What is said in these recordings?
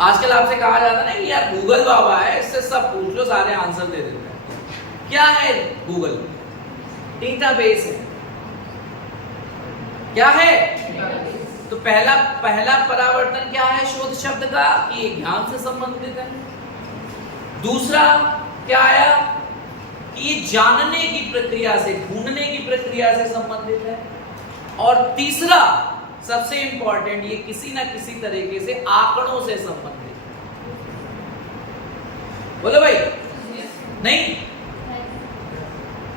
आजकल आपसे कहा जाता है ना कि यार गूगल बाबा है, इससे सब पूछ लो सारे आंसर दे देते हैं। क्या है गूगल? डेटाबेस है। क्या है? तो पहला परावर्तन क्या है शोध शब्द का? कि ये ज्ञान से संबंधित है। दूसरा क्या आया? कि ये जानने की प्रक्रिया से, ढूंढने की प्रक्रिया से संबंधित है। और तीसरा सबसे इंपॉर्टेंट, ये किसी ना किसी तरीके से आंकड़ों से संबंधित है। बोलो भाई, नहीं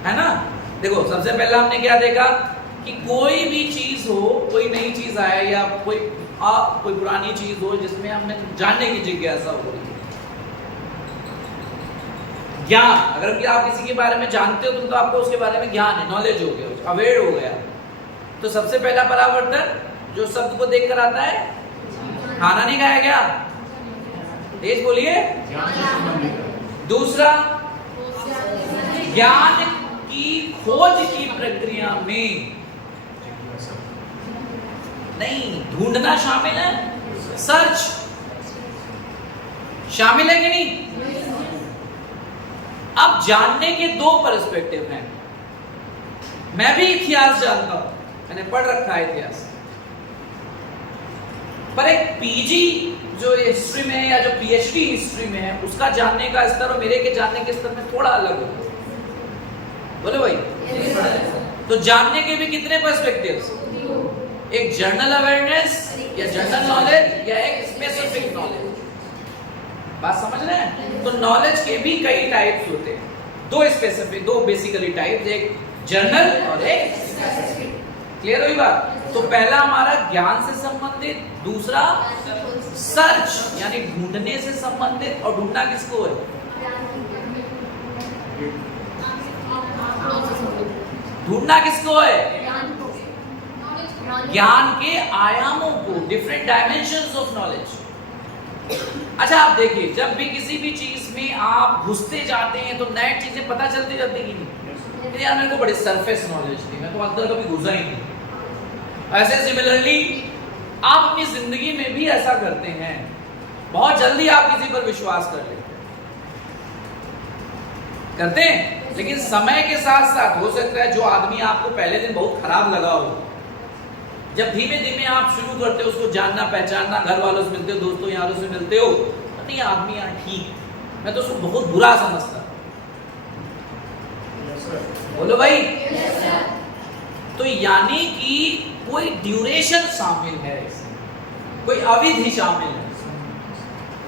है ना? देखो सबसे पहला हमने क्या देखा कि कोई भी चीज हो, कोई नई चीज आए या कोई पुरानी चीज हो जिसमें हमने जानने की जिज्ञासा हो रही है। ज्ञान, अगर आप किसी के बारे में जानते हो तो आपको उसके बारे में ज्ञान है, नॉलेज हो गया, अवेयर हो गया। तो सबसे पहला परावर्तन जो शब्द को देखकर आता है, खाना नहीं खाया गया, तेज बोलिए। दूसरा, ज्ञान की खोज की प्रक्रिया में नहीं, ढूंढना शामिल है, सर्च शामिल है कि नहीं? अब जानने के दो पर्सपेक्टिव हैं। मैं भी इतिहास जानता हूं, मैंने पढ़ रखा है इतिहास, पर एक पीजी जो हिस्ट्री में है या जो पीएचडी हिस्ट्री में है, उसका जानने का स्तर और मेरे के जानने के स्तर में थोड़ा अलग है। बोलो भाई। तो जानने के भी कितने पर्सपेक्टिव्स? एक जनरल अवेयरनेस या जनरल नॉलेज या एक स्पेसिफिक नॉलेज। बात समझ रहे हैं? तो नॉलेज के भी कई टाइप्स होते हैं, दो स्पेसिफिक, दो बेसिकली टाइप्स, एक जनरल और एक स्पेसिफिक। क्लियर हुई बात? तो पहला हमारा ज्ञान से संबंधित, दूसरा सर्च यानी ढूंढने से संबंधित। और ढूंढना किसको है? ढूंढना किसको है? ज्ञान के आयामों को, डिफरेंट डायमेंशंस ऑफ नॉलेज। अच्छा आप देखिए, जब भी किसी भी चीज में आप घुसते जाते हैं तो नई चीजें पता चलती जाती कि नहीं? यार मेरे को बड़ी सरफेस नॉलेज थी, मैं तो अंदर कभी घुसा ही नहीं। ऐसे सिमिलरली आप अपनी जिंदगी में भी ऐसा करते हैं, बहुत जल्दी आप किसी पर विश्वास कर लेते हैं, करते हैं, लेकिन समय के साथ साथ हो सकता है जो आदमी आपको पहले दिन बहुत खराब लगा हो, जब धीमे धीमे आप शुरू करते हो उसको जानना, पहचानना, घर वालों से मिलते हो, दोस्तों यारों से मिलते हो, तो नहीं आदमी यार ठीक, मैं तो उसको बहुत बुरा समझता। बोलो भाई। तो यानी कि कोई ड्यूरेशन शामिल है, कोई अवधि शामिल है।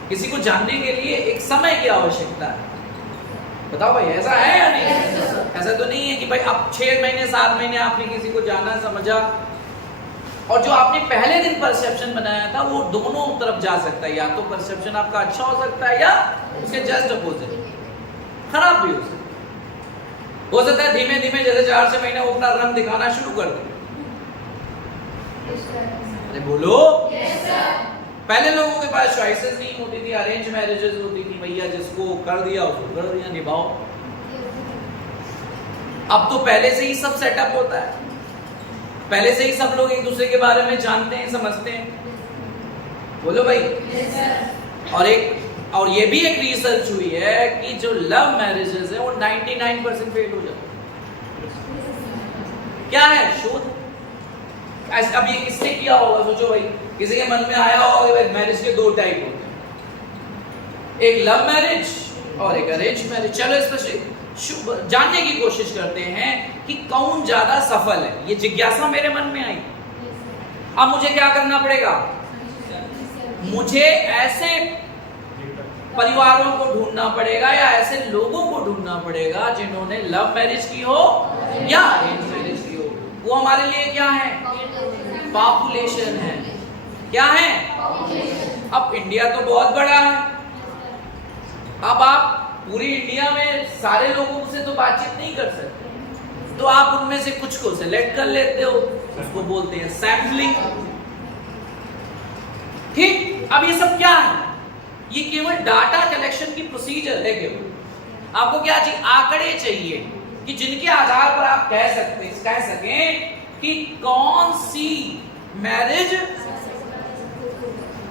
किसी को जानने के लिए एक समय की आवश्यकता है। बताओ भाई, ऐसा है या नहीं? ऐसा तो नहीं है कि भाई अब 6 महीने 7 महीने आपने किसी को जाना, समझा, और जो आपने पहले दिन परसेप्शन बनाया था वो दोनों तरफ जा सकता है। या तो परसेप्शन आपका अच्छा हो सकता है या उसके जस्ट अपोजिट खराब भी हो सकता है। हो सकता है धीमे धीमे जैसे 4-6 महीने वो अपना रंग दिखाना शुरू कर दे। अरे बोलो। पहले लोगों के पास चॉइसेस नहीं होती थी, अरेंज मैरिजेस होती थी, भैया जिसको कर दिया उसको कर दिया, निभाओ। अब तो पहले से ही सब सेटअप होता है, पहले से ही सब लोग एक दूसरे के बारे में जानते हैं, समझते हैं। बोलो भाई। और ये भी एक रिसर्च हुई है कि जो लव मैरिजेस है वो 99% फेल हो जाते हैं। क्या है? शोध। अब ये किसने किया होगा? सोचो भाई, किसी के मन में आया होगा भाई मैरिज के 2 टाइप होते हैं, एक लव मैरिज और एक अरेंज मैरिज। चलो इसमें जानने की कोशिश करते हैं कि कौन ज्यादा सफल है। ये जिज्ञासा मेरे मन में आई। अब मुझे क्या करना पड़ेगा? मुझे ऐसे परिवारों को ढूंढना पड़ेगा या ऐसे लोगों को ढूंढना पड़ेगा जिन्होंने लव मैरिज की हो या अरेंज मैरिज की हो। वो हमारे लिए क्या है? पॉपुलेशन है। क्या है? अब इंडिया तो बहुत बड़ा है, अब आप पूरी इंडिया में सारे लोगों से तो बातचीत नहीं कर सकते, तो आप उनमें से कुछ को सेलेक्ट कर लेते हो, उसको बोलते हैं सैंपलिंग। ठीक। अब ये सब क्या है? ये केवल डाटा कलेक्शन की प्रोसीजर है। केवल आपको क्या चाहिए? आंकड़े चाहिए कि जिनके आधार पर आप कह सकें कि कौन सी मैरिज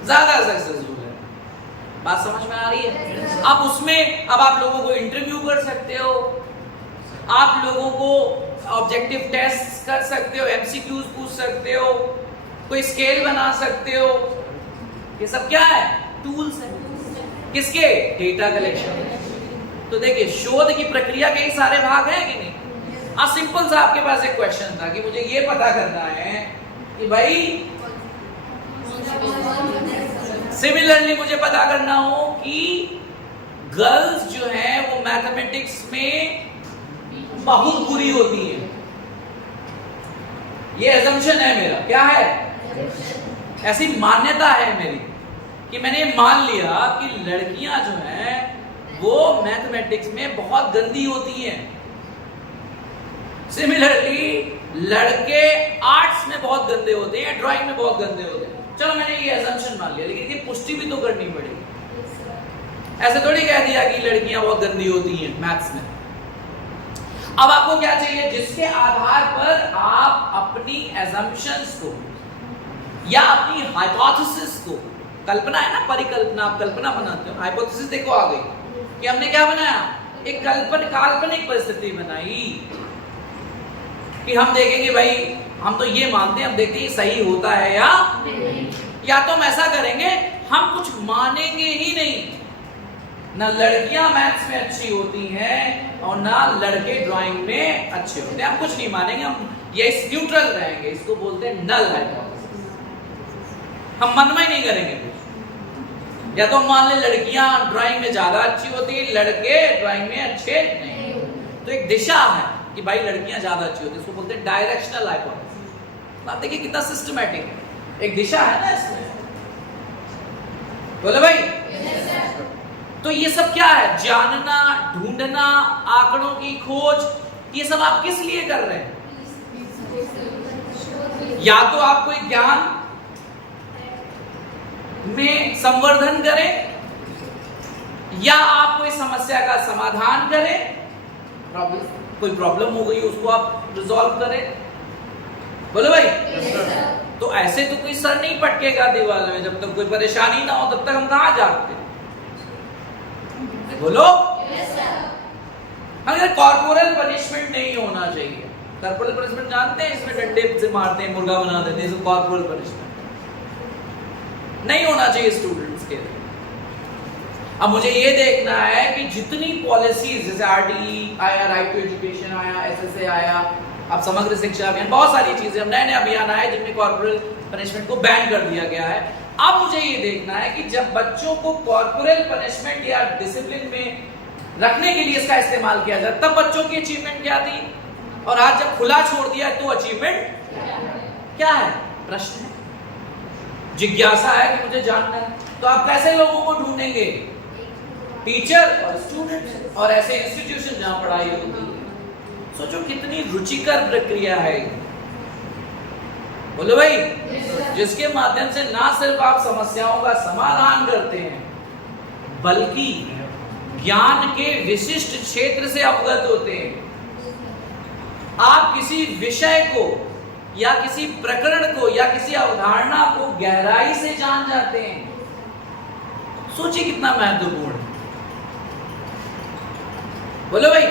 ज्यादा सक्सेसफुल है। बात समझ में आ रही है? अब उसमें अब आप लोगों को इंटरव्यू कर सकते हो, आप लोगों को ऑब्जेक्टिव टेस्ट कर सकते हो, एमसीक्यूज पूछ सकते हो, कोई स्केल बना सकते हो। ये सब क्या है? टूल्स है। किसके? Data collection. तो देखिए शोध की प्रक्रिया के ही सारे भाग हैं कि नहीं? आज सिंपल सा आपके पास एक क्वेश्चन था कि मुझे ये पता करना है कि भाई सिमिलरली मुझे पता करना हो कि गर्ल्स जो है वो मैथमेटिक्स में बहुत बुरी होती हैं। ये एजम्पशन है मेरा, क्या है? ऐसी मान्यता है मेरी कि मैंने मान लिया कि लड़कियां जो हैं वो मैथमेटिक्स में बहुत गंदी होती हैं। सिमिलरली लड़के आर्ट्स में बहुत गंदे होते हैं, ड्राइंग में बहुत गंदे होते हैं। चलो मैंने ये एजम्पशन मान लिया, लेकिन ये पुष्टि भी तो करनी पड़ेगी। ऐसे थोड़ी कह दिया कि लड़कियां बहुत गंदी होती हैं मैथ्स में। अब आपको क्या चाहिए? जिसके आधार पर आप अपनी एजम्पशंस को या अपनी हाइपोथेसिस को, कल्पना है ना, परिकल्पना, आप कल्पना बनाते हो, हाइपोथेसिस देखो आ गई कि हमने क्या बनाया? एक काल्पनिक परिस्थिति बनाई कि हम देखेंगे भाई, हम तो ये मानते हैं, हम देखते हैं सही होता है या तो हम ऐसा करेंगे, हम कुछ मानेंगे ही नहीं। ना लड़कियां मैथ्स में अच्छी होती हैं और ना लड़के ड्राइंग में अच्छे होते हैं। हम कुछ नहीं मानेंगे, हम ये न्यूट्रल रहेंगे। इसको बोलते हैं नल हाइपोथेसिस। हम मनमय नहीं करेंगे कुछ। या तो मान ले लड़कियां ड्राइंग में ज्यादा अच्छी होती है, लड़के ड्राइंग में अच्छे नहीं। तो एक दिशा है कि भाई लड़कियां ज्यादा अच्छी होती है, इसको बोलते हैं डायरेक्शनल हाइपोथेसिस। आप देखिए कितना सिस्टमैटिक है, एक दिशा है ना इसमें। बोले भाई? तो ये सब क्या है? जानना, ढूंढना, आंकड़ों की खोज, ये सब आप किस लिए कर रहे हैं? या तो आप कोई ज्ञान में संवर्धन करें, या आप कोई समस्या का समाधान करें, कोई प्रॉब्लम हो गई उसको आप रिजॉल्व करें। बोलो भाई? तो ऐसे तो कोई सर नहीं पटकेगा दीवार में, जब तक कोई परेशानी ना हो तब तक हम कहां जाते? बोलो? अगर कॉर्पोरल पनिशमेंट नहीं होना चाहिए। कॉर्पोरल पनिशमेंट जानते हैं? इसमें डंडे से मारते हैं, मुर्गा बना देते हैं, कॉर्पोरल पनिशमेंट नहीं होना चाहिए स्टूडेंट्स के लिए। अब मुझे ये देखना है कि जितनी पॉलिसीज, जैसे आरटीई आया, राइट टू एजुकेशन आया, एसएसए आया, अब समग्र शिक्षा अभियान, बहुत सारी चीजें, अब नए नए अभियान आए जिनमें कॉर्पोरल पनिशमेंट को बैन कर दिया गया है। अब मुझे ये देखना है कि जब बच्चों को कॉर्पोरल पनिशमेंट या डिसिप्लिन में रखने के लिए इसका इस्तेमाल किया जाए, तब बच्चों की अचीवमेंट क्या थी, और आज जब खुला छोड़ दिया तो अचीवमेंट क्या है? प्रश्न है, जिज्ञासा है कि मुझे जानना है। तो आप कैसे लोगों को ढूंढेंगे? टीचर और स्टूडेंट, और ऐसे इंस्टीट्यूशन जहां पढ़ाई होती है। सोचो कितनी रुचिकर प्रक्रिया है। बोलो भाई? जिसके माध्यम से ना सिर्फ आप समस्याओं का समाधान करते हैं, बल्कि ज्ञान के विशिष्ट क्षेत्र से अवगत होते हैं। आप किसी विषय को या किसी प्रकरण को या किसी अवधारणा को गहराई से जान जाते हैं। सोचिए कितना महत्वपूर्ण है। बोलो भाई?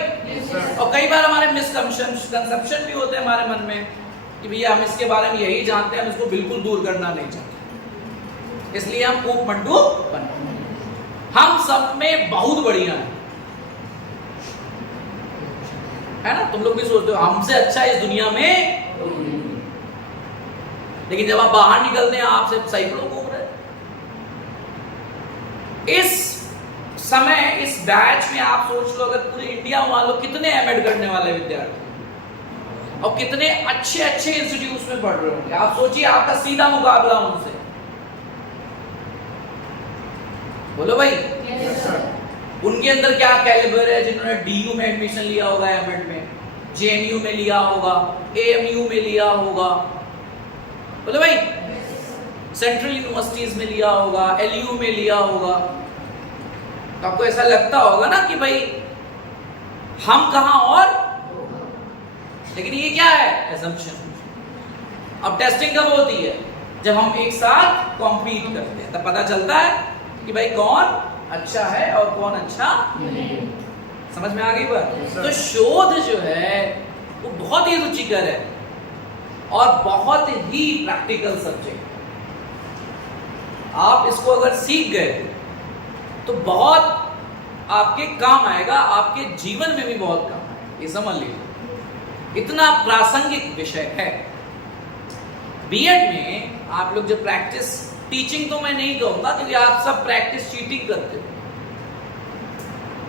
और कई बार हमारे मिसकंसेप्शन भी होते हैं हमारे मन में कि भैया हम इसके बारे में यही जानते हैं, हम इसको बिल्कुल दूर करना नहीं चाहते, इसलिए हम खूब मंडू बनते हैं। हम सब में बहुत बढ़िया है ना? तुम लोग भी सोचते हो हमसे अच्छा इस दुनिया में, लेकिन जब आप बाहर निकलते हैं आपसे सैकड़ों घूम रहे। इस समय इस बैच में आप सोच लो, अगर पूरे इंडिया मान लो कितने एमएड करने वाले विद्यार्थी और कितने अच्छे अच्छे इंस्टीट्यूट में पढ़ रहे होंगे, आप सोचिए आपका सीधा मुकाबला उनसे। बोलो भाई? उनके अंदर क्या कैलिबर है, जिन्होंने डीयू में एडमिशन लिया होगा, एमएड में, जेएनयू में लिया होगा, एएमयू में लिया होगा। बोलो भाई? सेंट्रल यूनिवर्सिटीज में लिया होगा, एलयू में लिया होगा। तो आपको ऐसा लगता होगा ना कि भाई हम कहां, और लेकिन ये क्या है? एजम्पशन। अब टेस्टिंग कब होती है? जब हम एक साथ कॉम्पीट करते हैं, तब पता चलता है कि भाई कौन अच्छा है और कौन अच्छा नहीं। समझ में आ गई बात? तो शोध जो है वो बहुत ही रुचिकर है और बहुत ही प्रैक्टिकल सब्जेक्ट। आप इसको अगर सीख गए तो बहुत आपके काम आएगा, आपके जीवन में भी बहुत काम आएगा, ये समझ लीजिए। इतना प्रासंगिक विषय है। बीएड में आप लोग जो प्रैक्टिस, टीचिंग तो मैं नहीं कहूंगा क्योंकि आप सब प्रैक्टिस चीटिंग करते हो।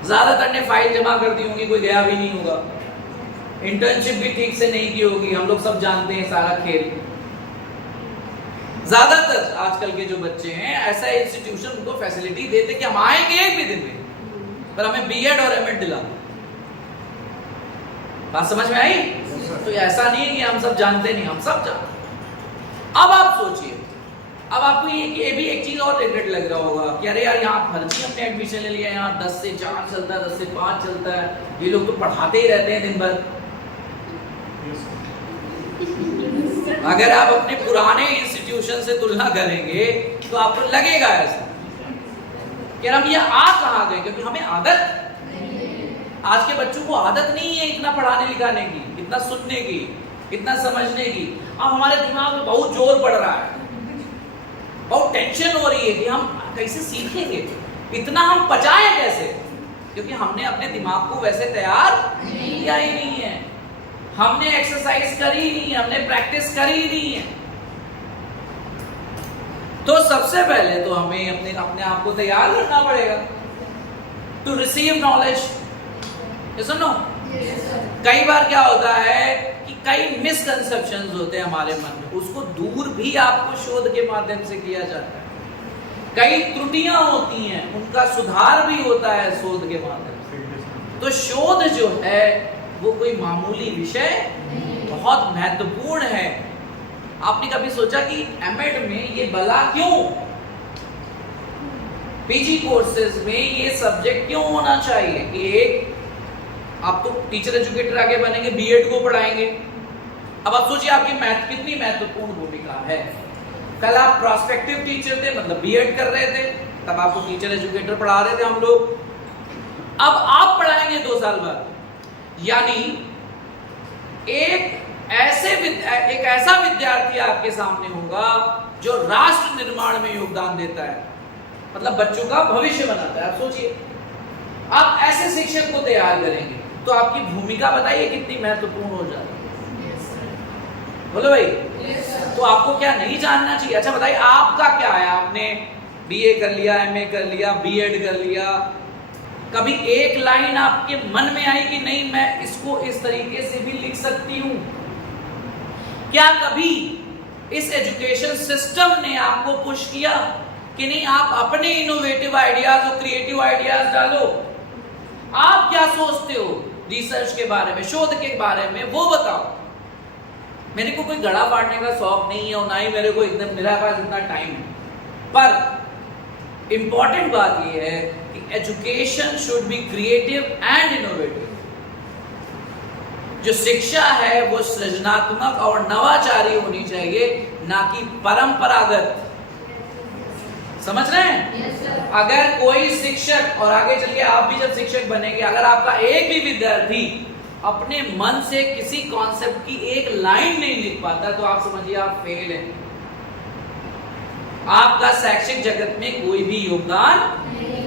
ज्यादातर ने फाइल जमा कर दी होगी, कोई गया भी नहीं होगा, इंटर्नशिप भी ठीक से नहीं की होगी, हम लोग सब जानते हैं सारा खेल। ज्यादातर आजकल के जो बच्चे हैं ऐसा इंस्टीट्यूशन उनको फैसिलिटी देते कि हम आएंगे एक भी दिन में, पर हमें बीएड और एमएड दिला। बात समझ में आई? तो ऐसा नहीं है कि हम सब जानते नहीं, हम सब जानते। अब आप सोचिए, अब आपको ये भी एक चीज और रिग्रेट लग रहा होगा कि अरे यार यहाँ फर्जी हमने एडमिशन ले लिया, यहाँ 10 से 4 चलता है, 10 से 5 चलता है, ये लोग तो पढ़ाते ही रहते हैं दिन भर। अगर आप अपने पुराने इंस्टीट्यूशन से तुलना करेंगे तो आपको लगेगा ऐसा कि हम ये आ कहाँ गए, क्योंकि हमें आदत, आज के बच्चों को आदत नहीं है इतना पढ़ाने लिखाने की, इतना सुनने की, इतना समझने की। अब हमारे दिमाग में बहुत जोर पड़ रहा है, बहुत टेंशन हो रही है कि हम कैसे सीखेंगे, इतना हम पचाएं कैसे, क्योंकि हमने अपने दिमाग को वैसे तैयार किया ही नहीं है, हमने एक्सरसाइज करी नहीं है, हमने प्रैक्टिस करी नहीं है। तो सबसे पहले तो हमें अपने आप को तैयार करना पड़ेगा टू रिसीव नॉलेज। सुनो, कई बार क्या होता है कि कई मिसकंसेप्शंस होते हैं हमारे मन में, उसको दूर भी आपको शोध के माध्यम से किया जाता है। कई त्रुटियां होती हैं, उनका सुधार भी होता है शोध के माध्यम से। तो शोध जो है वो कोई मामूली विषय, बहुत महत्वपूर्ण है। आपने कभी सोचा कि एमएड में ये भला क्यों, पीजी कोर्सेज में ये सब्जेक्ट क्यों होना चाहिए कि एक आप तो टीचर एजुकेटर आगे बनेंगे, बीएड को पढ़ाएंगे। अब आप सोचिए आपकी मैथ कितनी महत्वपूर्ण भूमिका है। कल आप प्रोस्पेक्टिव टीचर थे, मतलब बीएड कर रहे थे, तब आपको टीचर एजुकेटर पढ़ा रहे थे हम लोग। अब आप पढ़ाएंगे 2 साल बाद, यानी एक ऐसा विद्यार्थी आपके सामने होगा जो राष्ट्र निर्माण में योगदान देता है, मतलब बच्चों का भविष्य बनाता है। आप सोचिए, आप ऐसे शिक्षक को तैयार करेंगे तो आपकी भूमिका बताइए कितनी महत्वपूर्ण हो जाती है। बोलो भाई, तो आपको क्या नहीं जानना चाहिए? अच्छा बताइए, आपका क्या है? आपने बीए कर लिया, एमए कर लिया, बीएड कर लिया, कभी एक लाइन आपके मन में आई कि नहीं मैं इसको इस तरीके से भी लिख सकती हूं? क्या कभी इस एजुकेशन सिस्टम ने आपको पुश किया कि नहीं आप अपने इनोवेटिव आइडियाज और क्रिएटिव आइडियाज डालो? आप क्या सोचते हो रिसर्च के बारे में, शोध के बारे में, वो बताओ। मेरे को कोई गड़ा फाड़ने का शौक नहीं है और ना ही मेरे को एकदम मेरे पास इतना टाइम है, पर इंपॉर्टेंट बात यह है कि education should be creative and innovative. जो शिक्षा है वो सृजनात्मक और नवाचारी होनी चाहिए, ना कि परंपरागत। समझ रहे हैं? yes, अगर कोई शिक्षक, और आगे चल के आप भी जब शिक्षक बनेंगे, अगर आपका एक भी विद्यार्थी अपने मन से किसी कॉन्सेप्ट की एक लाइन नहीं लिख पाता तो आप समझिए आप फेल हैं। आपका शैक्षिक जगत में कोई भी योगदान नहीं।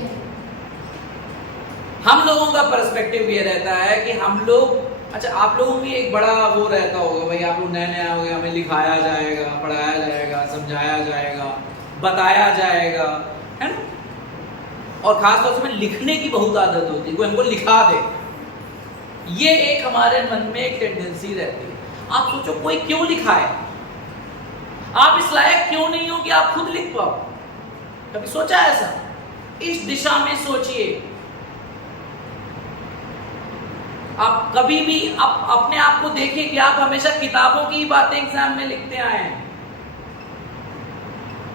हम लोगों का पर्सपेक्टिव ये रहता है कि हम लोग, अच्छा आप लोगों में एक बड़ा वो रहता होगा, भाई आप लोग नए नए आओगे, हमें लिखाया जाएगा, पढ़ाया जाएगा, समझाया जाएगा, बताया जाएगा, है ना? और खासतौर से लिखने की बहुत आदत होती है, कोई हमको लिखा दे, ये एक हमारे मन में एक टेंडेंसी रहती है। आप सोचो कोई क्यों लिखाए? आप इस लायक क्यों नहीं हो कि आप खुद लिख पाओ? कभी सोचा ऐसा? इस दिशा में सोचिए। आप कभी भी अपने आप को देखिए कि आप हमेशा किताबों की बातें एग्जाम में लिखते आए हैं।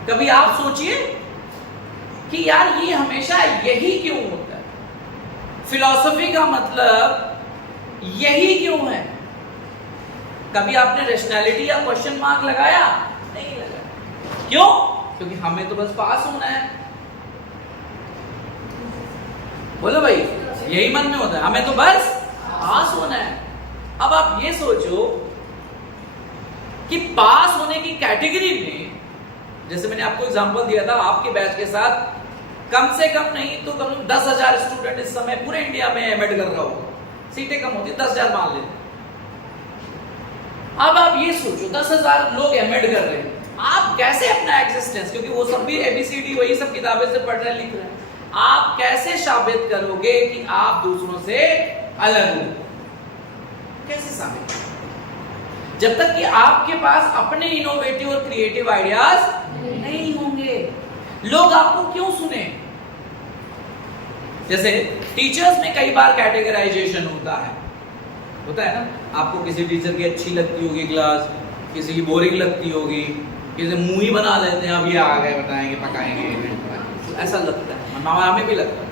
कभी आप सोचिए कि यार ये हमेशा यही क्यों होता है? फिलॉसफी का मतलब यही क्यों है? कभी आपने रैशनैलिटी या क्वेश्चन मार्क लगाया? नहीं लगाया। क्यों? क्योंकि हमें तो बस पास होना है। बोलो भाई, यही मन में होता है, हमें तो बस पास होना है। अब आप ये सोचो कि पास होने की कैटेगरी में, जैसे मैंने आपको एग्जांपल दिया था, आपके बैच के साथ कम से कम नहीं तो कम 10,000 स्टूडेंट इस समय पूरे इंडिया में एमएड कर रहा होगा, सीटें कम होती 10,000 मान लेते। अब आप ये सोचो 10,000 लोग एमएड कर रहे हैं, आप कैसे अपना एग्जिस्टेंस, क्योंकि वो सब भी एबीसीडी वही सब किताबें से पढ़ रहे हैं, लिख रहे हैं, आप कैसे साबित करोगे कि आप दूसरों से अलग हो? कैसे साबित? जब तक कि आपके पास अपने इनोवेटिव और क्रिएटिव आइडियाज नहीं होंगे। लोग आपको क्यों सुने? जैसे टीचर्स में कई बार कैटेगराइजेशन होता है ना, आपको किसी टीचर की अच्छी लगती होगी क्लास, किसी की बोरिंग लगती होगी, किसी मुंह ही बना लेते हैं, अब ये आ गए बताएंगे पकाएंगे, ऐसा लगता है, हमें भी लगता है।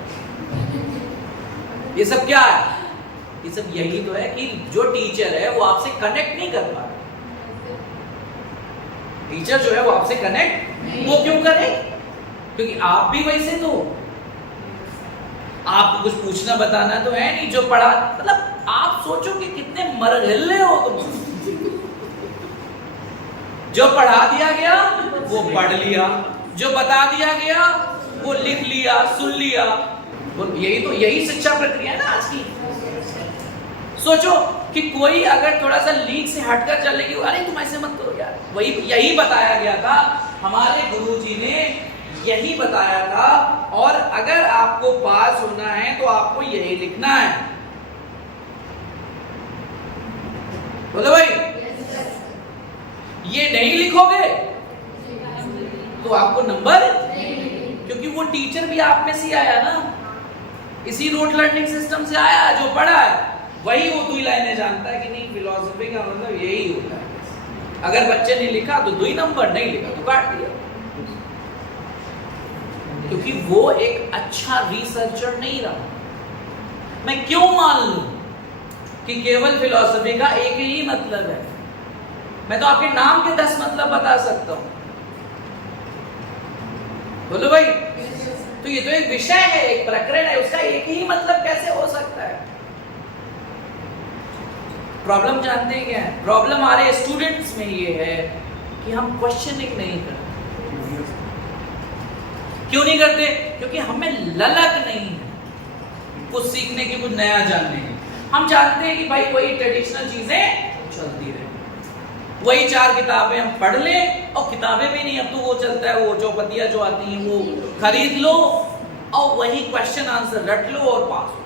ये सब क्या है? ये सब यही तो है कि जो टीचर है वो आपसे कनेक्ट नहीं कर पा रहा। टीचर जो है वो आपसे कनेक्ट वो क्यों करे? क्योंकि आप भी वैसे तो आपको कुछ पूछना बताना तो है नहीं, जो पढ़ा, मतलब आप सोचो कि कितने मरघल्ले हो तुम। जो पढ़ा दिया गया वो पढ़ लिया, जो बता दिया गया वो लिख लिया, सुन लिया, यही शिक्षा प्रक्रिया है ना आज की। सोचो कि कोई अगर थोड़ा सा लीक से हटकर चले कि अरे तुम ऐसे मत करो यार, वही यही बताया गया था, हमारे गुरुजी ने यही बताया था। और अगर आपको पास होना है तो आपको यही लिखना है। बोलो भाई, ये नहीं लिखोगे तो आपको नंबर, क्योंकि वो टीचर भी आप में से आया ना, इसी रोट लर्निंग सिस्टम से आया, जो पढ़ा है वही वो 2 लाइनें जानता है कि नहीं, फिलॉसफी का मतलब यही होता है। अगर बच्चे ने लिखा तो 2 नंबर, नहीं लिखा तो काट दिया, क्योंकि वो एक अच्छा रिसर्चर नहीं रहा। मैं क्यों मान लूं कि केवल फिलॉसफी का एक ही मतलब है? मैं तो आपके नाम के 10 मतलब बता सकता हूं। बोलो भाई, तो ये तो एक विषय है, एक प्रकरण है, उसका एक ही मतलब कैसे हो सकता है? प्रॉब्लम जानते हैं क्या है? प्रॉब्लम हमारे स्टूडेंट्स में ये है कि हम क्वेश्चनिंग नहीं करते। क्यों नहीं करते? क्योंकि हमें ललक नहीं है कुछ सीखने की, कुछ नया जानने की। हम चाहते हैं कि भाई वही ट्रेडिशनल चीजें चलती रहे, वही 4 किताबें हम पढ़ लें, और किताबें भी नहीं, अब तो वो चलता है, वो चौपतियां जो आती हैं वो खरीद लो और वही क्वेश्चन आंसर रट लो और पास हो।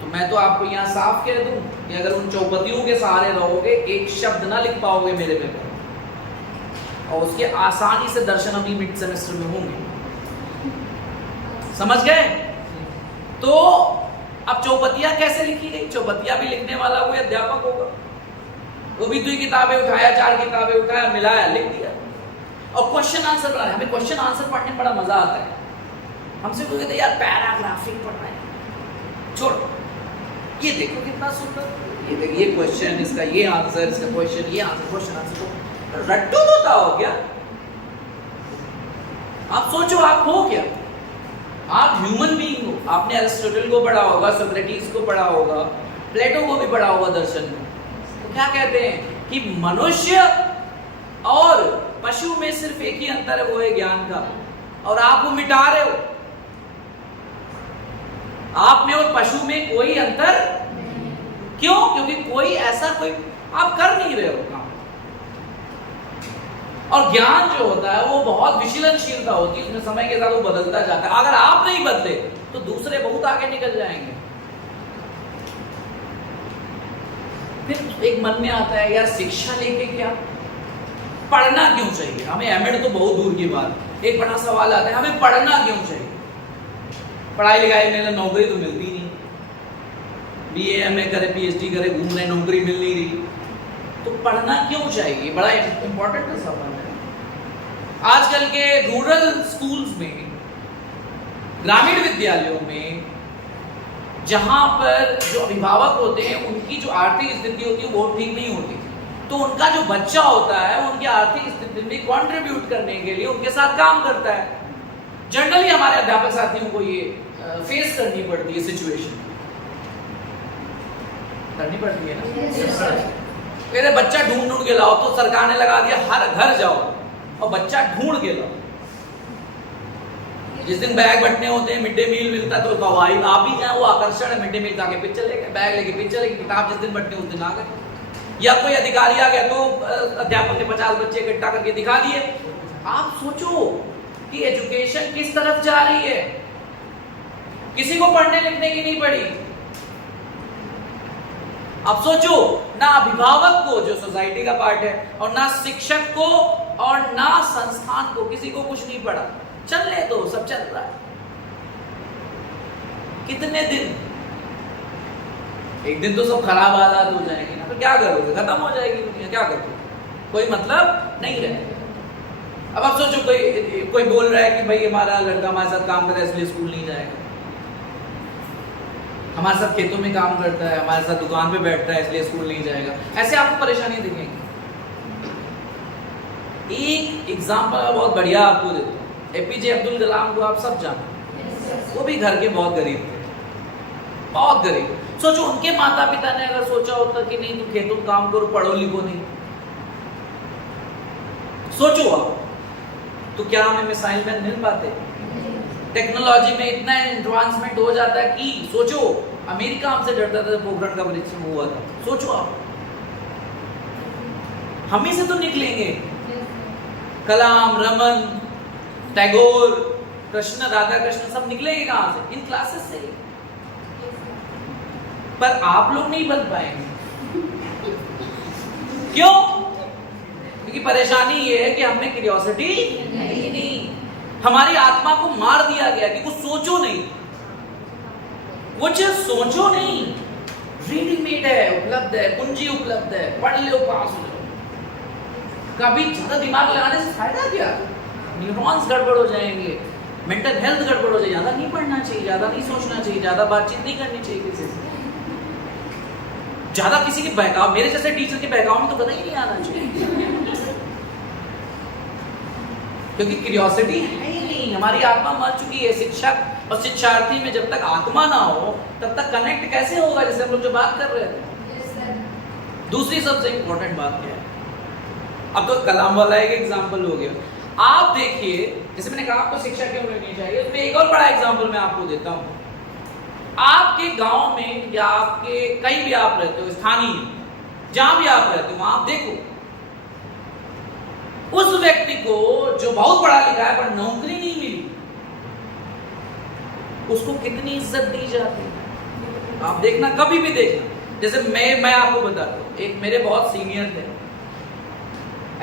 तो मैं तो आपको यहाँ साफ कह दूं कि अगर उन चौपतियों के सहारे रहोगे, एक शब्द ना लिख पाओगे मेरे पेपर, और उसके आसानी से दर्शन अभी मिड सेमेस्टर में होंगे। समझ गए? तो अब चौपतियां कैसे लिखी गई? चौपतियां भी लिखने वाला कोई अध्यापक होगा, वो भी 2 किताबें उठाया, 4 किताबें उठाया, मिलाया, लिख दिया, और क्वेश्चन आंसर बनाया। हमें क्वेश्चन आंसर पढ़ने में बड़ा मजा आता है। हमसे कोई कहते यार पैराग्राफिक पढ़ना है, छोड़ो, ये देखो कितना सुंदर, ये देखो ये क्वेश्चन, इसका ये आंसर, इसका क्वेश्चन, ये आंसर, क्वेश्चन आंसर, रट्टू होता हो क्या? आप सोचो, आप हो क्या? आप ह्यूमन बीइंग हो। आपने अरिस्टोटल को पढ़ा होगा, सोक्रेटिस को पढ़ा होगा, प्लेटो को भी पढ़ा होगा दर्शन में। तो क्या कहते हैं कि मनुष्य और पशु में सिर्फ एक ही अंतर है, वो है ज्ञान का, और आप वो मिटा रहे हो। आप में और पशु में कोई अंतर क्यों? क्योंकि कोई ऐसा कोई आप कर नहीं रहे हो काम। और ज्ञान जो होता है वो बहुत विचलनशीलता होती है, उसमें समय के साथ वो बदलता जाता है। अगर आप नहीं बदले तो दूसरे बहुत आगे निकल जाएंगे। फिर एक मन में आता है यार शिक्षा लेके क्या पढ़ना क्यों चाहिए? हमें एमएड तो बहुत दूर की बात, एक बड़ा सवाल आता है हमें पढ़ना क्यों चाहिए? पढ़ाई लिखाई में नौकरी तो मिलती नहीं, बीए एमए करे, पीएचडी करे, घूम रहे, नौकरी मिल नहीं रही, तो पढ़ना क्यों चाहिए? बड़ा इंपॉर्टेंट सवाल है। आजकल के रूरल स्कूल्स में, ग्रामीण विद्यालयों में, जहां पर जो अभिभावक होते हैं उनकी जो आर्थिक स्थिति होती है वो ठीक नहीं होती, तो उनका जो बच्चा होता है उनकी आर्थिक स्थिति में कंट्रीब्यूट करने के लिए उनके साथ काम करता है। जनरली हमारे अध्यापक साथियों को ये फेस करनी पड़ती है सिचुएशन, करनी पड़ती है ना। कहते बच्चा ढूंढ के लाओ, तो सरकार ने लगा दिया हर घर जाओ और बच्चा ढूंढ के लाओ। जिस दिन बैग बंटने होते हैं, मिड डे मील मिलता है, तो कवाई आप भी जाए, वो आकर्षण है। मिड डे मील का के पिक्चर लेके, बैग लेके पिक्चर लेके, किताब जिस दिन बंटने उस दिन आ गए। या कोई अधिकारी आ गया तो अध्यापक ने 50 बच्चे इकट्ठा करके दिखा दिए। आप सोचो कि एजुकेशन किस तरफ जा रही है। किसी को पढ़ने लिखने की नहीं पड़ी। अब सोचो, ना अभिभावक को जो सोसाइटी का पार्ट है, और ना शिक्षक को, और ना संस्थान को, किसी को कुछ नहीं पड़ा। चलने दो, सब चल रहा है। कितने दिन, एक दिन तो सब खराब हालात हो जाएंगे ना, तो क्या करोगे? खत्म हो जाएगी दुनिया, क्या करोगे? कोई मतलब नहीं रहेगा। अब आप सोचो, कोई बोल रहा है कि भाई हमारा लड़का हमारे साथ काम कर रहा है इसलिए स्कूल नहीं जाएगा, हमारे साथ खेतों में काम करता है, हमारे साथ दुकान पे बैठता है इसलिए स्कूल नहीं जाएगा। ऐसे आपको परेशानी दिखेंगी। एक एग्जाम्पल बहुत बढ़िया आपको देता हूँ। एपीजे अब्दुल कलाम को आप सब जानते, वो भी घर के बहुत गरीब थे, बहुत गरीब। सोचो, उनके माता पिता ने अगर सोचा होता कि नहीं तुम खेतों में काम करो, पढ़ो लिखो नहीं, सोचो आप, तो क्या हमें मिसाइल मैन मिल पाते? टेक्नोलॉजी में इतना एडवांसमेंट हो जाता है कि सोचो, अमेरिका हमसे डरता था पोखरण का परीक्षण हुआ था। सोचो आप, हम ही से तो निकलेंगे। कलाम, रमन, टैगोर, कृष्ण, राधा कृष्ण सब निकलेंगे कहां से? इन क्लासेस से। पर आप लोग नहीं बन पाएंगे। क्यों? क्योंकि परेशानी ये है कि हमें क्यूरियोसिटी नहीं, हमारी आत्मा को मार दिया गया कि कुछ सोचो नहीं, कुछ सोचो नहीं। रेडीमेड है, उपलब्ध है, पूंजी उपलब्ध है, पढ़ लो, पास हो जाओ। कभी ज्यादा दिमाग लगाने से फायदा क्या? न्यूरॉन्स गड़बड़ हो जाएंगे, मेंटल हेल्थ गड़बड़ हो जाएगी। ज्यादा नहीं पढ़ना चाहिए, ज्यादा नहीं सोचना चाहिए, ज्यादा बातचीत नहीं करनी चाहिए किसी से, ज्यादा किसी के बहकाव, मेरे जैसे टीचर के बहकाव में तो कभी नहीं आना चाहिए। क्योंकि क्यूरियोसिटी है ही नहीं, हमारी आत्मा मर चुकी है। शिक्षक और शिक्षार्थी में जब तक आत्मा ना हो तब तक कनेक्ट कैसे होगा? जैसे हम लोग जो बात कर रहे थे। दूसरी सबसे इंपॉर्टेंट बात क्या है? अब तो कलाम वाला एक एग्जाम्पल हो गया। आप देखिए, जैसे मैंने कहा आपको शिक्षा क्यों लेनी चाहिए, उसमें एक और बड़ा एग्जाम्पल मैं आपको देता हूं। आपके गांव में या आपके कहीं भी आप रहते हो, स्थानीय जहां भी आप रहते हो, वहां आप देखो उस व्यक्ति को जो बहुत पढ़ा लिखा है पर नौकरी नहीं मिली, उसको कितनी इज्जत दी जाती है। आप देखना, कभी भी देखना। जैसे मैं आपको बताता हूं, एक मेरे बहुत सीनियर थे,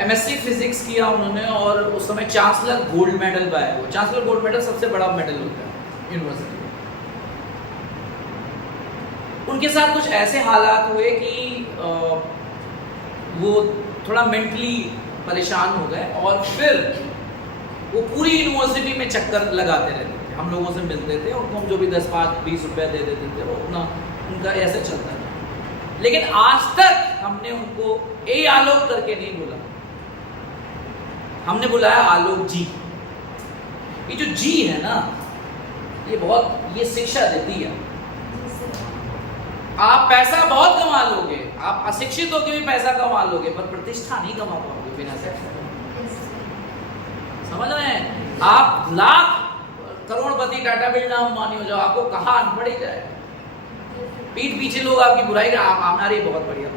एमएससी फिजिक्स किया उन्होंने, और उस समय चांसलर गोल्ड मेडल पाया। वो चांसलर गोल्ड मेडल सबसे बड़ा मेडल होता है यूनिवर्सिटी में। उनके साथ कुछ ऐसे हालात हुए कि वो थोड़ा मेंटली परेशान हो गए, और फिर वो पूरी यूनिवर्सिटी में चक्कर लगाते रहते थे, हम लोगों से मिलते थे, उनको हम जो भी 10, 5, 20 रुपया दे देते थे, वो अपना उनका ऐसे चलता था। लेकिन आज तक हमने उनको ए आलोक करके नहीं बोला, हमने बुलाया आलोक जी। ये जो जी है ना, ये शिक्षा देती है। आप पैसा बहुत कमा लोगे, आप अशिक्षित होकर भी पैसा कमा लोगे, पर प्रतिष्ठा नहीं कमा पाओगे बिना शिक्षा। समझ रहे हैं? आप लाख करोड़पति, टाटा बिरला अंबानी हो जाओ, आपको कहाँ अनपढ़ ही जाए। पीठ पीछे लोग आपकी बुराई कर, हमारे बहुत बढ़िया,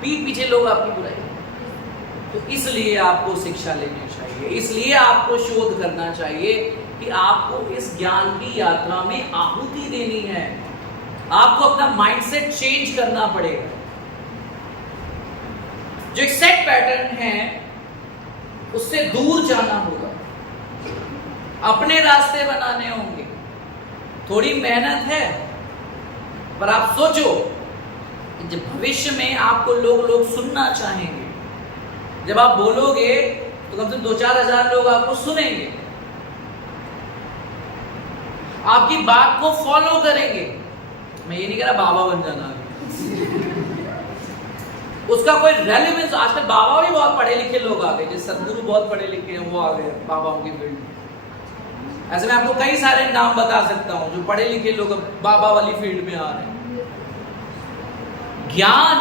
पीठ पीछे लोग आपकी बुराई। तो इसलिए आपको शिक्षा लेनी चाहिए, इसलिए आपको शोध करना चाहिए कि आपको इस ज्ञान की यात्रा में आहुति देनी है। आपको अपना माइंडसेट चेंज करना पड़ेगा। जो एक सेट पैटर्न है उससे दूर जाना होगा, अपने रास्ते बनाने होंगे। थोड़ी मेहनत है, पर आप सोचो जब भविष्य में आपको लोग सुनना चाहेंगे, जब आप बोलोगे तो कम से कम 2-4 हजार लोग आपको सुनेंगे, आपकी बात को फॉलो करेंगे। मैं ये नहीं कह रहा बाबा बन जाना, उसका कोई रेलेवेंस। आजकल बाबा भी बहुत पढ़े लिखे लोग आ गए, जैसे सदगुरु बहुत पढ़े लिखे हैं, वो आ गए बाबाओं की फील्ड में। ऐसे मैं आपको कई सारे नाम बता सकता हूं जो पढ़े लिखे लोग बाबा वाली फील्ड में आ रहे हैं। ज्ञान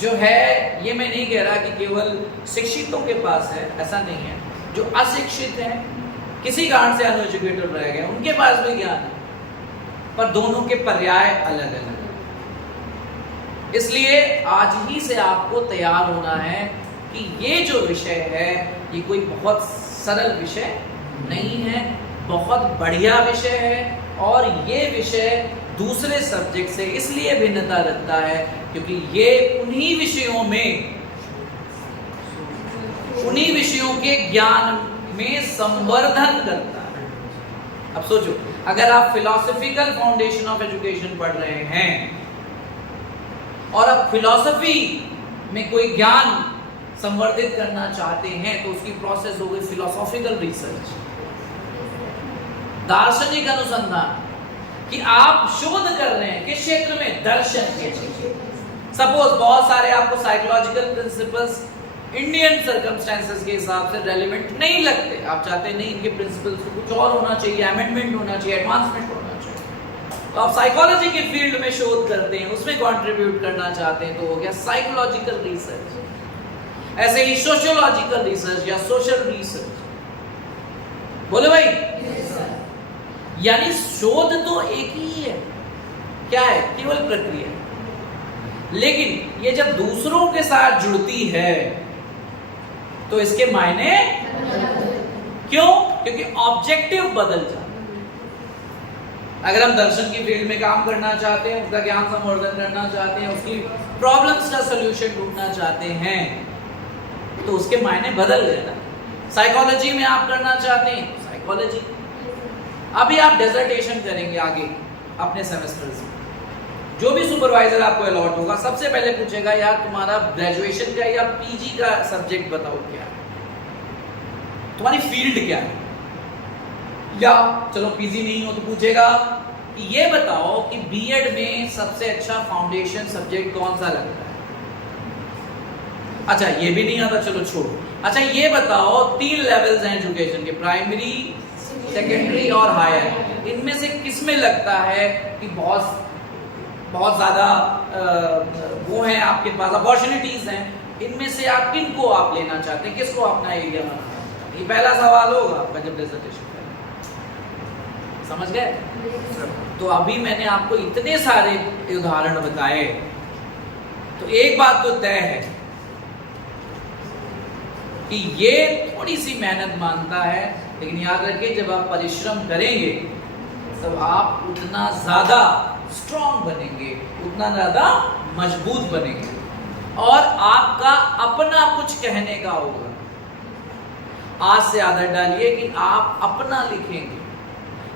जो है, ये मैं नहीं कह रहा कि केवल शिक्षितों के पास है, ऐसा नहीं है। जो अशिक्षित हैं, किसी कारण से अनएजुकेटेड रह गए, उनके पास भी ज्ञान है, पर दोनों के पर्याय अलग अलग है। इसलिए आज ही से आपको तैयार होना है कि ये जो विषय है ये कोई बहुत सरल विषय नहीं है, बहुत बढ़िया विषय है। और ये विषय दूसरे सब्जेक्ट से इसलिए भिन्नता रखता है क्योंकि ये उन्हीं विषयों के ज्ञान में संवर्धन करता है। अब सोचो, अगर आप फिलॉसफिकल फाउंडेशन ऑफ एजुकेशन पढ़ रहे हैं और आप फिलॉसफी में कोई ज्ञान संवर्धित करना चाहते हैं तो उसकी प्रोसेस हो गई फिलॉसॉफिकल रिसर्च, दार्शनिक अनुसंधान, कि आप शोध कर रहे हैं किस क्षेत्र में, दर्शन के क्षेत्र। सपोज बहुत सारे आपको साइकोलॉजिकल प्रिंसिपल्स इंडियन सर्कमस्टेंसेस के हिसाब से रेलेवेंट नहीं लगते, आप चाहते नहीं इनके प्रिंसिपल्स को कुछ और होना चाहिए, अमेंडमेंट होना चाहिए, एडवांसमेंट होना चाहिए, तो आप साइकोलॉजी के फील्ड में शोध करते हैं, उसमें कंट्रीब्यूट करना चाहते हैं, तो हो गया साइकोलॉजिकल रिसर्च। ऐसे ही सोशियोलॉजिकल रिसर्च या सोशल रिसर्च। बोले भाई, यानी शोध तो एक ही है, क्या है, केवल प्रक्रिया। लेकिन ये जब दूसरों के साथ जुड़ती है तो इसके मायने क्यों? क्योंकि ऑब्जेक्टिव बदल जाता है। अगर हम दर्शन की फील्ड में काम करना चाहते हैं, उसका ज्ञान संवर्धन करना चाहते हैं, उसकी प्रॉब्लम्स का सॉल्यूशन ढूंढना चाहते हैं, तो उसके मायने बदल गए ना। साइकोलॉजी में आप करना चाहते हैं, साइकोलॉजी। अभी आप डिसर्टेशन करेंगे आगे अपने सेमेस्टर्स में, जो भी सुपरवाइजर आपको अलॉट होगा सबसे पहले पूछेगा, यार तुम्हारा ग्रेजुएशन का या पीजी का सब्जेक्ट बताओ क्या है, तुम्हारी फील्ड क्या है, या चलो पीजी नहीं हो तो पूछेगा कि ये बताओ कि बीएड में सबसे अच्छा फाउंडेशन सब्जेक्ट कौन सा लगता है। अच्छा ये भी नहीं आता, चलो छोड़ो। अच्छा ये बताओ 3 लेवल्स हैं एजुकेशन के, प्राइमरी, सेकेंडरी और हायर, इनमें से किसमें लगता है कि बहुत ज्यादा वो है आपके पास अपॉर्चुनिटीज हैं, इनमें से आप किन को आप लेना चाहते हैं, किसको अपना एरिया बनाना चाहते हैं? ये पहला सवाल होगा आपका जब डिसर्टेशन करें। समझ गए? तो अभी मैंने आपको इतने सारे उदाहरण बताए, तो एक बात तो तय है कि ये थोड़ी सी मेहनत मांगता है, लेकिन याद रखिए जब आप परिश्रम करेंगे तब आप उतना ज्यादा स्ट्रॉन्ग बनेंगे, उतना ज्यादा मजबूत बनेंगे, और आपका अपना कुछ कहने का होगा। आज से आदत डालिए कि आप अपना लिखेंगे।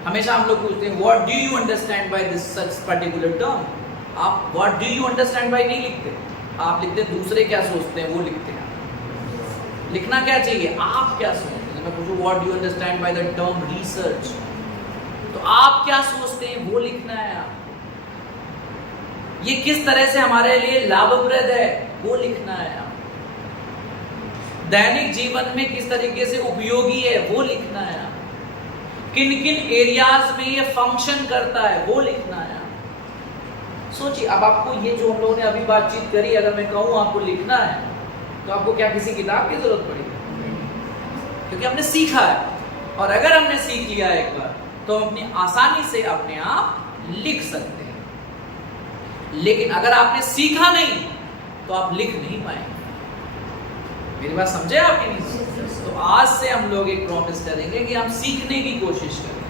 हमेशा हम लोग पूछते हैं what do you understand by this such particular term. आप what do you understand by नहीं लिखते, आप लिखते दूसरे क्या सोचते हैं वो लिखते हैं। लिखना क्या चाहिए, आप क्या सोचते हैं। मैं पूछूं what do you understand by the term research, तो आप क्या सोचते हैं वो लिखना है। आप ये किस तरह से हमारे लिए लाभप्रद है वो लिखना है। आप दैनिक जीवन में किस तरीके से उपयोगी है वो लिखना है। आप किन किन एरियाज में ये फंक्शन करता है वो लिखना है। आप सोचिए, अब आपको ये जो हम लोगों ने अभी बातचीत करी, अगर मैं कहूं आपको लिखना है तो आपको क्या किसी किताब की जरूरत पड़ेगी? क्योंकि हमने सीखा है, और अगर हमने सीख लिया एक बार तो हम अपनी आसानी से अपने आप लिख सकते हैं। लेकिन अगर आपने सीखा नहीं तो आप लिख नहीं पाएंगे। मेरी बात समझे आपकी नहीं? तो आज से हम लोग एक प्रॉमिस करेंगे कि हम सीखने की कोशिश करेंगे।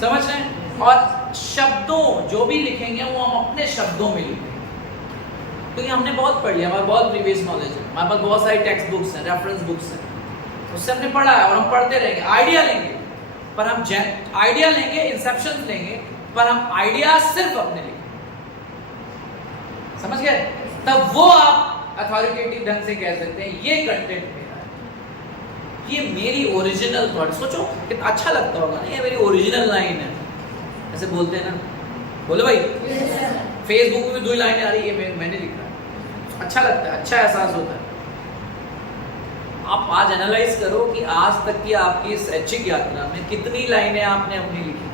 समझ रहे हैं? और शब्दों जो भी लिखेंगे वो हम अपने शब्दों में लिखेंगे, क्योंकि हमने बहुत पढ़ लिया, हमारा बहुत प्रीवियस नॉलेज है, हमारे पास बहुत सारी टेक्स्ट बुक्स हैं, रेफरेंस बुक्स हैं, उससे हमने पढ़ा है और हम पढ़ते रहेंगे। आइडिया लेंगे, पर हम आइडिया लेंगे, इंसेप्शन लेंगे, पर हम आइडिया सिर्फ अपने लेंगे। समझ गए? तब वो आप अथॉरिटेटिव ढंग से कह सकते हैं ये कंटेंट मेरा है, ये मेरी ओरिजिनल थॉट। सोचो कितना अच्छा लगता होगा ना, ये मेरी ओरिजिनल लाइन है, ऐसे बोलते हैं ना। बोलो भाई, फेसबुक में भी 2 लाइनें आ रही है, मैंने लिखा है, अच्छा लगता है, अच्छा एहसास होता है। आप आज एनालाइज करो कि आज तक की आपकी इस ऐच्छिक यात्रा में कितनी लाइनें आपने अपनी लिखी।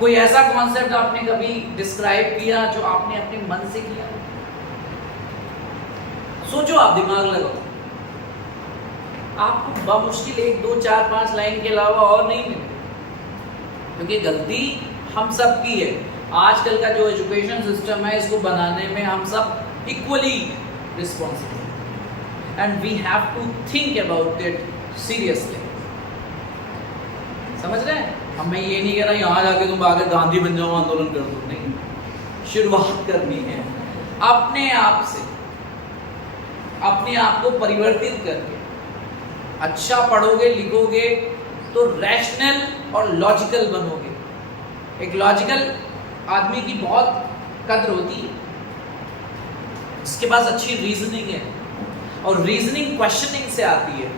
कोई ऐसा कॉन्सेप्ट आपने कभी डिस्क्राइब किया जो आपने अपने मन से किया? सोचो, आप दिमाग लगाओ, आपको बमुश्किल 1, 2, 4, 5 लाइन के अलावा और नहीं मिले, क्योंकि गलती हम सब की है। आजकल का जो एजुकेशन सिस्टम है, इसको बनाने में हम सब equally responsible and we have to think about it seriously. समझ रहे हैं? अब मैं ये नहीं कह रहा यहाँ जाके तुम आगे गांधी बन जाओ, आंदोलन कर दो, नहीं। शुरुआत करनी है अपने आप से, अपने आप को परिवर्तित करके। अच्छा पढ़ोगे लिखोगे तो रैशनल और लॉजिकल बनोगे। एक लॉजिकल आदमी की बहुत कद्र होती है, जिसके पास अच्छी रीजनिंग है, और रीजनिंग क्वेश्चनिंग से आती है,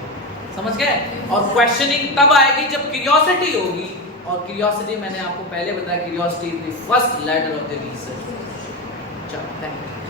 समझ गए? और क्वेश्चनिंग तब आएगी जब क्यूरियोसिटी होगी, और क्यूरियोसिटी मैंने आपको पहले बताया, curiosity is the first letter of the reason. चलो, थैंक यू।